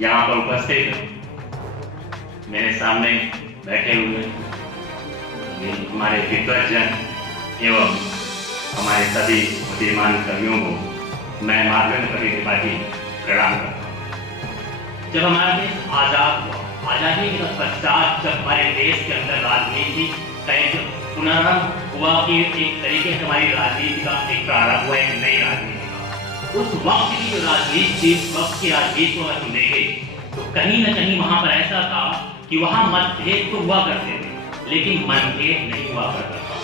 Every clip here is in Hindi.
यहाँ पर उपस्थित मेरे सामने बैठे हुए हमारे विद्वजन एवं हमारे सभी बुद्धिमान कवियों को मैं मार्गन कवि त्रिपाठी प्रणाम करता हूँ। जब हमारा देश आजाद हुआ, आजादी के पश्चात जब हमारे देश के अंदर राजनीति का एक पुनरारंभ हुआ कि एक तरीके से हमारी राजनीति का एक प्रारंभ हुआ, एक नई राजनीति का, उस वक्त की जो राजनीति थी, उस वक्त की राजनीति को अगर हम देखें तो कहीं न कहीं वहां पर ऐसा था कि वहां मतभेद तो हुआ करते थे लेकिन मनभेद नहीं हुआ करता था।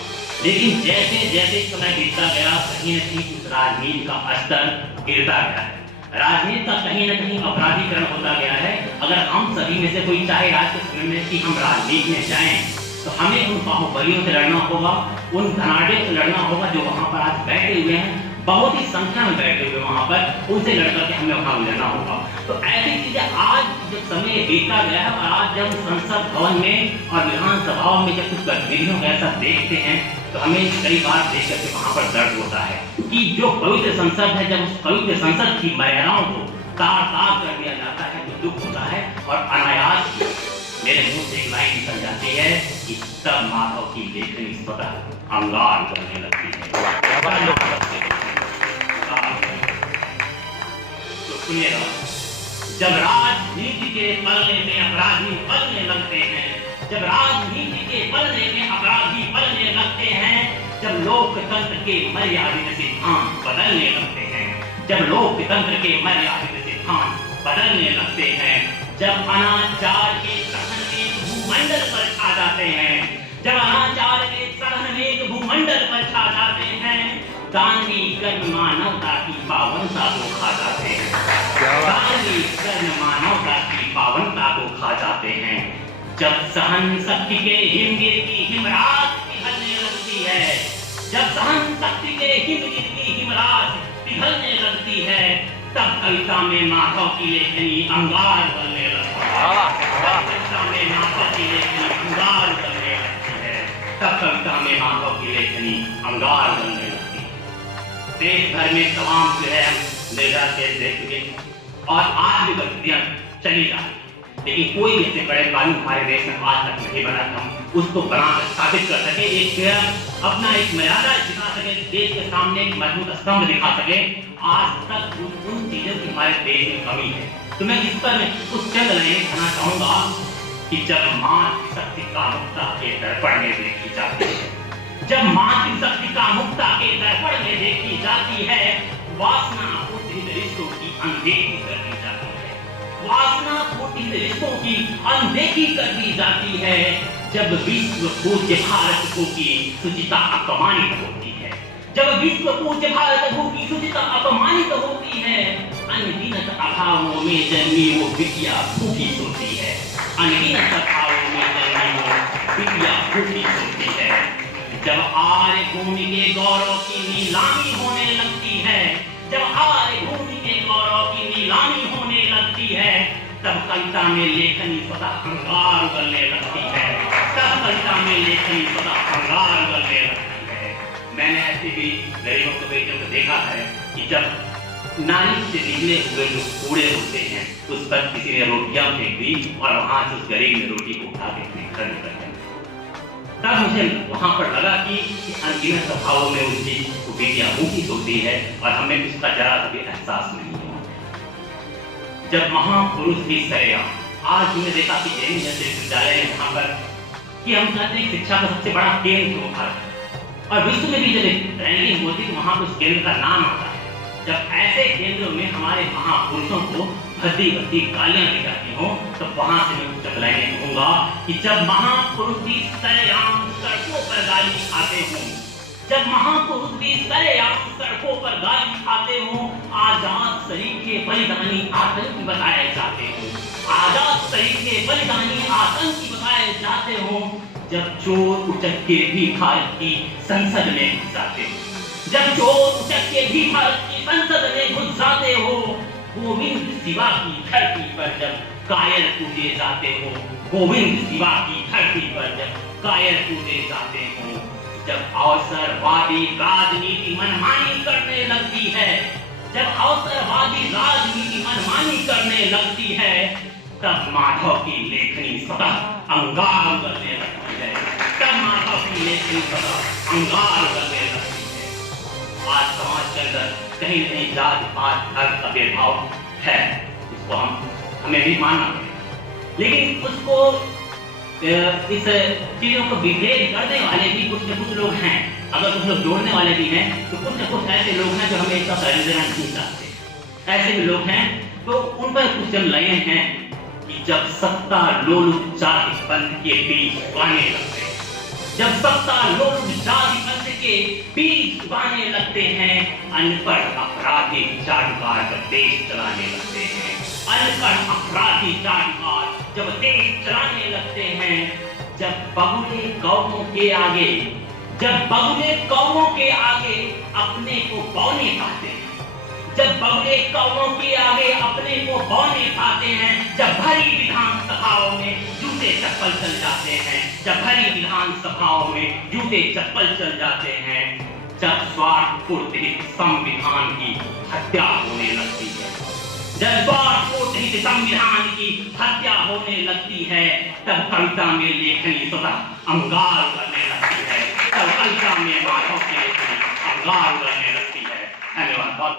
लेकिन जैसे जैसे समय बीतता गया कहीं न कहीं उस राजनीति का स्तर गिरता गया है, राजनीति का कहीं न कहीं अपराधीकरण होता गया है। अगर हम सभी में से कोई चाहे आज के समय में कि हम राजनीति में जाएं तो हमें उन बाहुबलियों से लड़ना होगा, उन धनाढ़यों से लड़ना होगा जो वहां पर आज बैठे हुए हैं, बहुत ही संख्या में बैठे हुए वहां पर, उनसे लड़कर के हमें वहां लड़ना होगा। तो ऐसी चीजें आज जब समय बीता गया है और आज जब संसद भवन में और विधानसभाओं में जब कुछ गतिविधियों का ऐसा देखते हैं तो हमें कई बार देख करके वहां पर दर्द होता है कि जो पवित्र संसद है, जब उस पवित्र संसद की मर्यादाओं को तार तार कर दिया जाता है तो दुख होता है और अनायास मेरे मुंह से एक लाइन निकल जाती है कि तब माधव की लेखनी स्वतः अंगार करने लगती है। तो सुनिएगा, जब राजनीति के पलने में अपराधी पलने लगते हैं, जब राजनीति के पलने में अपराधी पलने लगते हैं, जब लोकतंत्र के मर्यादित सिद्धांत बदलने लगते हैं, जब लोकतंत्र के मर्यादित सिद्धांत बदलने लगते हैं, जब अनाचार के सघन में भूमंडल पर छा जाते हैं, जब अनाचार के सघन में भूमंडल पर छा जाते हैं, गांधी कर्म मानवता की पावनता को खा जाते हैं, गांधी कर्म मानवता की पावनता को खा जाते हैं, जब सहन शक्ति के हिमगिर की हिमरात पिघलने लगती है, जब सहन शक्ति के हिमगिर की हिमरात पिघलने लगती है, तब कविता में माधव की लेखनी अंगार बनने लगती है, तब कविता में माधव की लेखनी अंगार बनने लगती है, तब कविता में माधव की लेखनी अंगार बनने लगती है। देश भर में तमाम जो है निर्भर के देख चुके और आज भी गतिविधियां चली जा रही, लेकिन कोई भी इतने बड़े कानून हमारे देश में आज तक नहीं बना कि हम उसको बनाकर स्थापित कर सके, एक अपना एक मर्यादा दिखा सके, देश के सामने एक मजबूत स्तंभ दिखा सके। आज तक उन चीजों की हमारे देश में कमी है। तो मैं इस पर कुछ चंद लाइनें कहना चाहूंगा कि जब मातृशक्ति का मुक्ता के दर्पण में देखी जाती है, जब मातृशक्ति का मुक्ता के दर्पण में देखी जाती है, वासना पूर्ण रिश्तों की अनदेखी कर दी जाती है, वासना पूर्ण रिश्तों की अनदेखी कर दी जाती है, जब विश्व पूज्य भारत को की शुचिता अपमानित होती है, जब विश्व पूज्य भारत को की शुचिता अपमानित होती है, अनगिनत अभावों में जन्मी वो बिटिया भूखी सोती है, अनगिनत अभावों में जन्मी वो बिटिया भूखी सोती है, जब आर्य भूमि के गौरव की नीलामी होने लगती है, जब आर्य भूमि के गौरव की नीलामी होने लगती है, तब कविता में लेखनी स्वतः अंगार उगलने लगती है, तब कविता में लेखनी स्वतः अंगार उगलने लगती है। मैंने ऐसे भी गरीबों को बेटियों को देखा है कि जब नाली से निकले हुए जो कूड़े होते हैं उस पर किसी ने रोटियां फेंक दी और वहां से उस गरीब ने रोटी को उठा के अपने घर में कर दिया। तब मुझे वहां पर लगा कि अनगिनत स्वभावों में उसकी बेटियां भूखी सोती है और हमें उसका जरा भी एहसास नहीं हुआ। जब महापुरुष की सरेआम, आज हमने देखा कि जैन जैसे विद्यालय में वहां पर कि हम कहते हैं शिक्षा का सबसे बड़ा केंद्र वो भारत है और विश्व में भी जब रैंकिंग होती तो वहां पर उस केंद्र का नाम आता है। जब ऐसे केंद्रों में हमारे महापुरुषों को भद्दी भद्दी गालियां दी जाती हो तो वहां से मैं कुछ लाइनें कहूंगा कि जब महापुरुष भी सरेआम सड़कों पर गाली खाते हो, जब महापुरुष भी सरेआम सड़कों पर गाली खाते हो, आजाद शरीर के बलिदानी आतंकी बताए जाते हो, आजाद शरीर के बलिदानी आतंकी बताए जाते हो, जब चोर उचक्के भी भारत की संसद में घुस जाते हो, जब चोर उचक्के भी भारत की संसद में घुस जाते हो, गोविंद शिवा की धरती पर जब कायर पूजे जाते हो, गोविंद शिवा की धरती पर जब कायर पूजे जाते हो, जब अवसरवादी राजनीति मनमानी करने लगती है, जब अवसरवादी राजनीति मनमानी करने लगती है, तब माधव की लेखनी सतह अंगार उगलने लगती है। तब माधव की लेखनी सतह अंगार उगलने लगती है। आज समाज के अंदर कहीं न कहीं जाति पात धर्म का भेदभाव है, इसको हमें भी मानना है, लेकिन उसको इस चीजों को विभेद करने वाले भी कुछ न कुछ लोग हैं। अगर कुछ लोग जोड़ने वाले भी हैं तो कुछ न कुछ ऐसे लोग हैं जो हमें इसका सहयोग देना नहीं चाहते। ऐसे भी लोग हैं तो उन पर कुछ लाइनें हैं कि जब सत्ता लोलुप जाति पंथ के बीच उगाने लगते हैं, जब सत्ता लोलुप जाति पंथ के बीच उगाने लगते हैं, अनपढ़ अपराधी चाटुकार जब देश चलाने लगते हैं, अनपढ़ अपराधी चाटुकार जब देश चलाने लगते हैं, जब बगुले कौमों के आगे, जब बगुले कौमों के आगे अपने को बौने पाते हैं, जब बगुले कौमों के आगे अपने को बौने पाते हैं, जब भरी विधानसभाओं में जूते चप्पल चल जाते हैं, जब भरी विधानसभाओं में जूते चप्पल चल जाते हैं, जब स्वार्थपूर्त संविधान की हत्या होने लगती है, जब स्वार्थपूर्त संविधान की हत्या होने लगती है, तब कविता में लेखनी सतह अंगार उगलने लगती है, तब कविता में माधव की लेखनी अंगार उगलने लगती है। धन्यवाद।